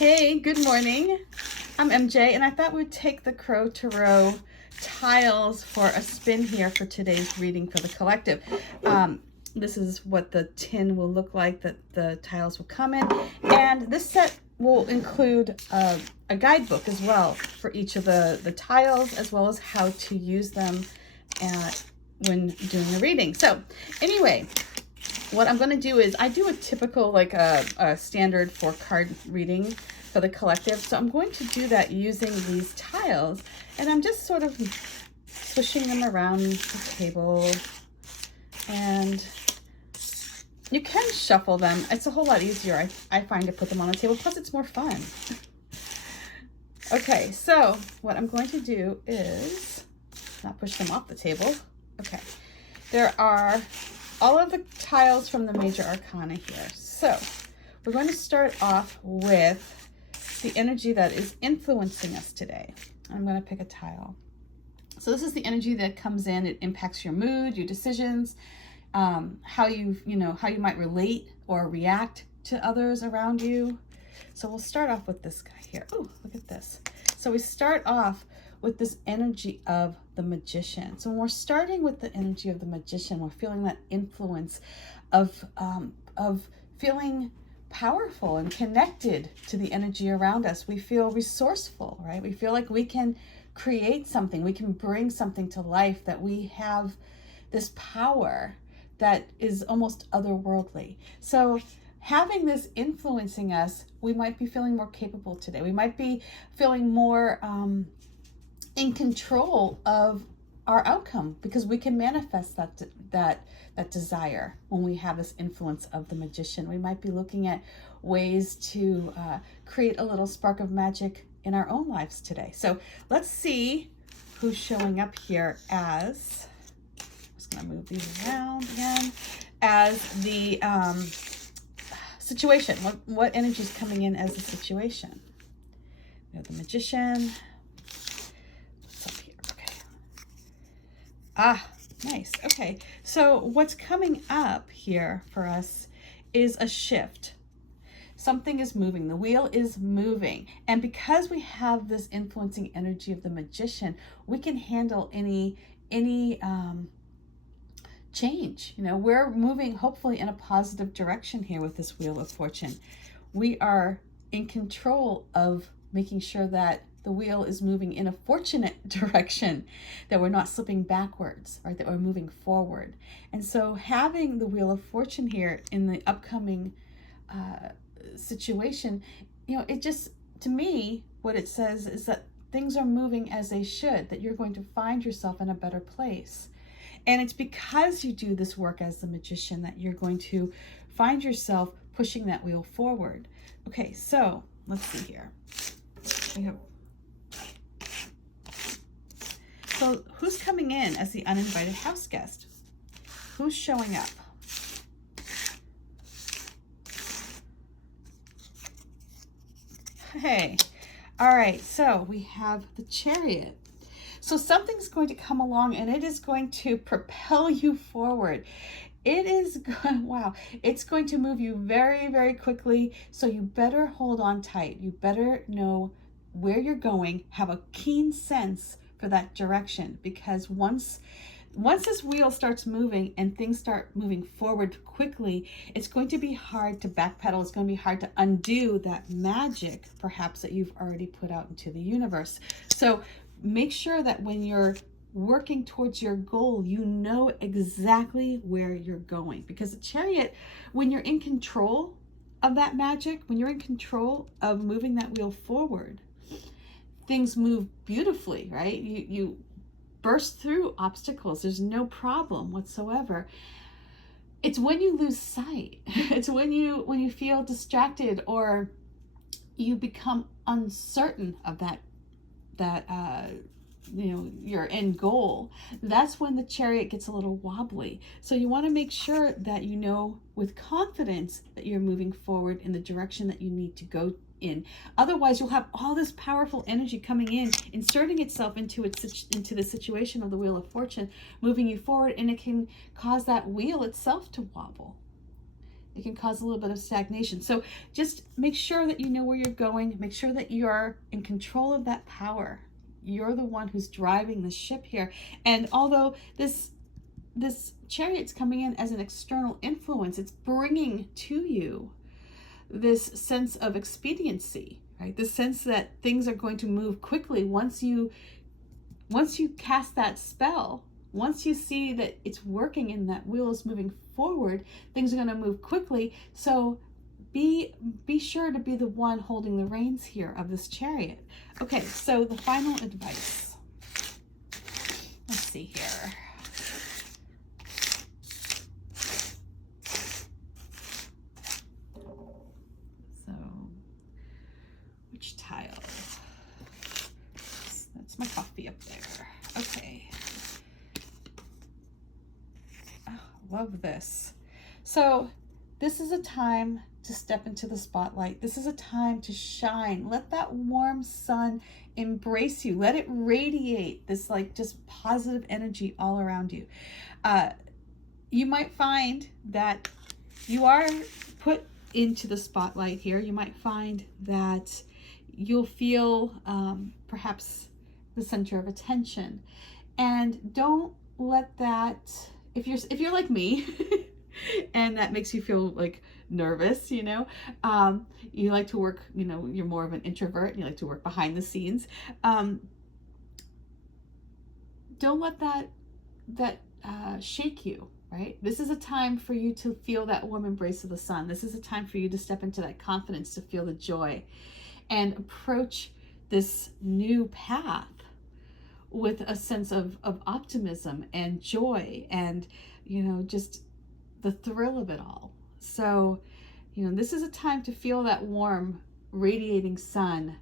Hey, good morning. I'm MJ, and I thought we'd take the Crow Tarot tiles for a spin here for today's reading for the collective. This is what the tin will look like that the tiles will come in, and this set will include a guidebook as well for each of the tiles, as well as how to use them when doing the reading. So anyway, what I'm going to do is I do a typical, like a standard 4-card reading for the collective. So I'm going to do that using these tiles, and I'm just sort of pushing them around the table, and you can shuffle them. It's a whole lot easier, I find, to put them on the table, plus it's more fun. Okay, so what I'm going to do is not push them off the table. Okay, there are all of the tiles from the major arcana here. So we're going to start off with the energy that is influencing us today. I'm going to pick a tile. So this is the energy that comes in. It impacts your mood, your decisions, how you might relate or react to others around you. So we'll start off with this guy here. Oh, look at this. So we start off with this energy of the Magician. So when we're starting with the energy of the Magician, we're feeling that influence of feeling powerful and connected to the energy around us. We feel resourceful, right? We feel like we can create something, we can bring something to life, that we have this power that is almost otherworldly. So having this influencing us, we might be feeling more capable today. We might be feeling more in control of our outcome, because we can manifest that desire when we have this influence of the Magician. We might be looking at ways to create a little spark of magic in our own lives today. So let's see who's showing up here as, I'm just going to move these around again, as the situation. What energy is coming in as the situation? We have the Magician. What's up here? Okay. Ah, nice. Okay. So what's coming up here for us is a shift. Something is moving. The wheel is moving. And because we have this influencing energy of the Magician, we can handle any change. We're moving hopefully in a positive direction here with this Wheel of Fortune. We are in control of making sure that the wheel is moving in a fortunate direction, that we're not slipping backwards, right? That we're moving forward. And so having the Wheel of Fortune here in the upcoming situation, it just, to me, what it says is that things are moving as they should, that you're going to find yourself in a better place. And it's because you do this work as the Magician that you're going to find yourself pushing that wheel forward. Okay, so let's see here. So who's coming in as the uninvited house guest? Who's showing up? Hey, all right, so we have the Chariot. So something's going to come along, and it is going to propel you forward. It is, wow, it's going to move you very, very quickly. So you better hold on tight. You better know where you're going, have a keen sense for that direction, because once this wheel starts moving and things start moving forward quickly, it's going to be hard to backpedal. It's going to be hard to undo that magic, perhaps, that you've already put out into the universe. So make sure that when you're working towards your goal, you know exactly where you're going, because the Chariot, when you're in control of that magic, when you're in control of moving that wheel forward, things move beautifully, right? You burst through obstacles. There's no problem whatsoever. It's when you lose sight. It's when you feel distracted, or you become uncertain of that your end goal. That's when the Chariot gets a little wobbly. So you want to make sure that you know with confidence that you're moving forward in the direction that you need to go in. Otherwise, you'll have all this powerful energy coming in, inserting itself into the situation of the Wheel of Fortune, moving you forward, and it can cause that wheel itself to wobble. It can cause a little bit of stagnation. So just make sure that you know where you're going. Make sure that you're in control of that power. You're the one who's driving the ship here. And although this Chariot's coming in as an external influence, it's bringing to you this sense of expediency, right? The sense that things are going to move quickly once you cast that spell. Once you see that it's working and that wheel is moving forward, things are going to move quickly. So be sure to be the one holding the reins here of this Chariot. Okay, so the final advice. Let's see here. So, which tile? That's my coffee up there. Okay. Love this. So this is a time to step into the spotlight. This is a time to shine. Let that warm sun embrace you. Let it radiate this like just positive energy all around you. You might find that you are put into the spotlight here. You might find that you'll feel perhaps the center of attention, and don't let that, if you're like me and that makes you feel like nervous, you know, you like to work, you know, you're more of an introvert, you like to work behind the scenes, don't let that shake you, right? This is a time for you to feel that warm embrace of the sun. This is a time for you to step into that confidence, to feel the joy and approach this new path with a sense of optimism and joy and, you know, just the thrill of it all. So, you know, this is a time to feel that warm, radiating sun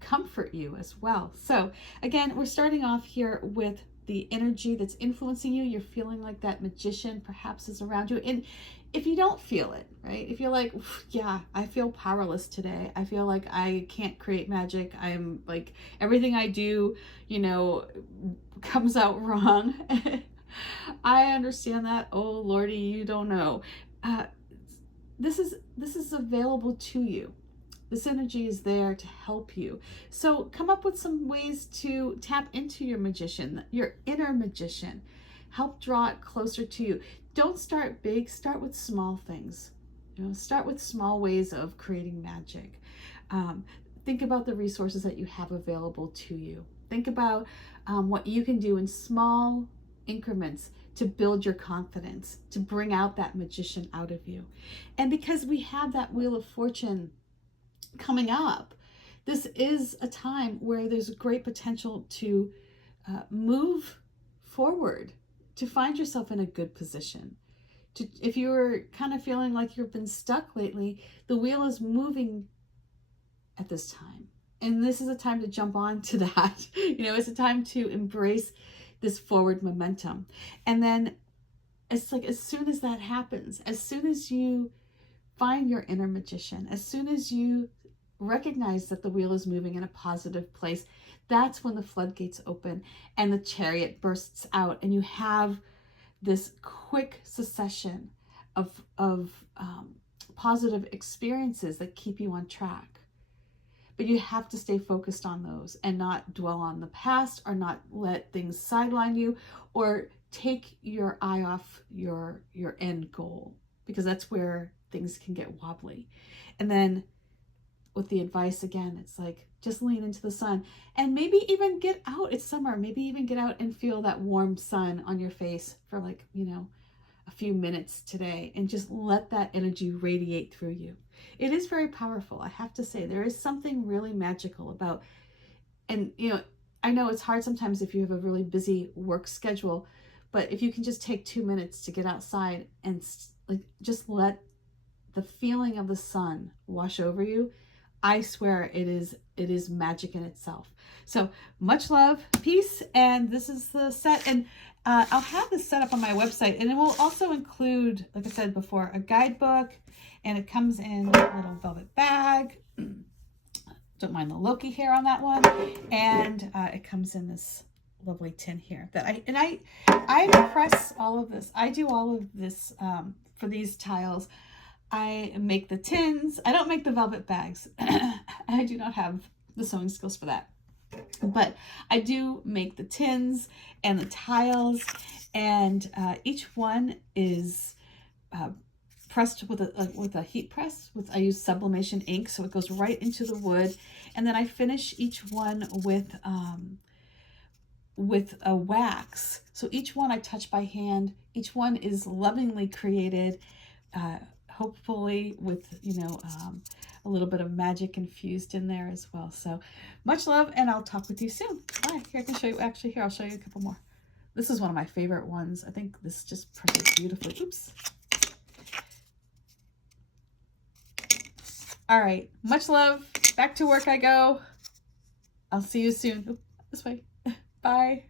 comfort you as well. So again, we're starting off here with the energy that's influencing you. You're feeling like that magician perhaps is around you. And if you don't feel it, right? If you're like, yeah, I feel powerless today. I feel like I can't create magic. I'm like, everything I do, you know, comes out wrong. I understand that. Oh, Lordy, you don't know. This is available to you. This energy is there to help you. So come up with some ways to tap into your magician, your inner magician. Help draw it closer to you. Don't start big, start with small things. You know, start with small ways of creating magic. Think about the resources that you have available to you. Think about what you can do in small increments to build your confidence, to bring out that magician out of you. And because we have that Wheel of Fortune coming up, this is a time where there's great potential to move forward, to find yourself in a good position. If you're kind of feeling like you've been stuck lately, the wheel is moving at this time. And this is a time to jump on to that. You know, it's a time to embrace this forward momentum. And then it's like, as soon as that happens, as soon as you find your inner magician, as soon as you recognize that the wheel is moving in a positive place, that's when the floodgates open and the Chariot bursts out, and you have this quick succession of positive experiences that keep you on track. But you have to stay focused on those and not dwell on the past, or not let things sideline you, or take your eye off your end goal, because that's where things can get wobbly. And then with the advice again, it's like, just lean into the sun, and maybe even get out. It's summer. Maybe even get out and feel that warm sun on your face for, like, you know, a few minutes today, and just let that energy radiate through you. It is very powerful. I have to say, there is something really magical about, and, you know, I know it's hard sometimes if you have a really busy work schedule, but if you can just take 2 minutes to get outside and like just let the feeling of the sun wash over you, I swear it is magic in itself. So much love, peace, and this is the set. And I'll have this set up on my website, and it will also include, like I said before, a guidebook, and it comes in a little velvet bag. Don't mind the Loki hair on that one. And it comes in this lovely tin here that I press all of this. I do all of this for these tiles. I make the tins. I don't make the velvet bags. I do not have the sewing skills for that. But I do make the tins and the tiles, and each one is pressed with a heat press. I use sublimation ink, so it goes right into the wood, and then I finish each one with a wax. So each one I touch by hand. Each one is lovingly created, hopefully with, you know, a little bit of magic infused in there as well. So much love, and I'll talk with you soon. Bye. Here, I can show you, actually, here, I'll show you a couple more. This is one of my favorite ones. I think this just printed beautifully. Oops. All right, much love. Back to work I go. I'll see you soon. Oop, this way. Bye.